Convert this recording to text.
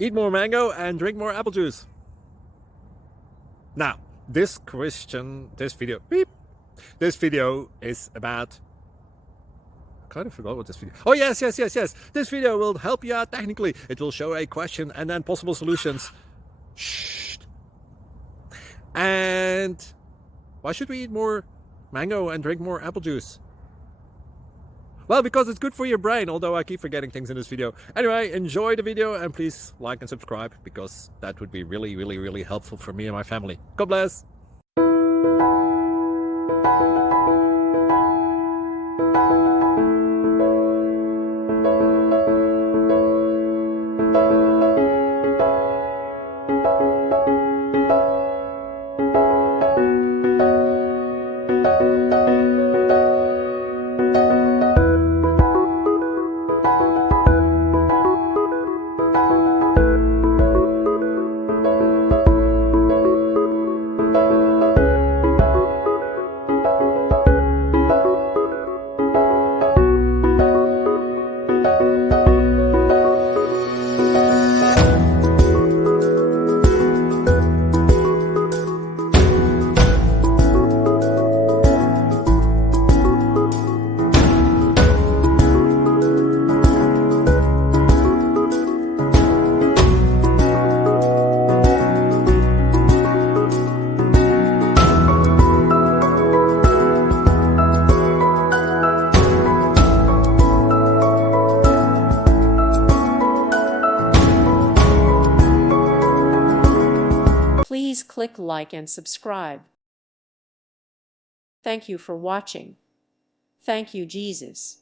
Eat more mango and drink more apple juice. Now, this video is about, I kind of forgot what this video. Oh, yes. This video will help you out technically. It will show a question and then possible solutions. Shh. And why should we eat more mango and drink more apple juice? Well, because it's good for your brain, although I keep forgetting things in this video. Anyway, enjoy the video and please like and subscribe, because that would be really helpful for me and my family. God bless! Please click like and subscribe. Thank you for watching. Thank you, Jesus.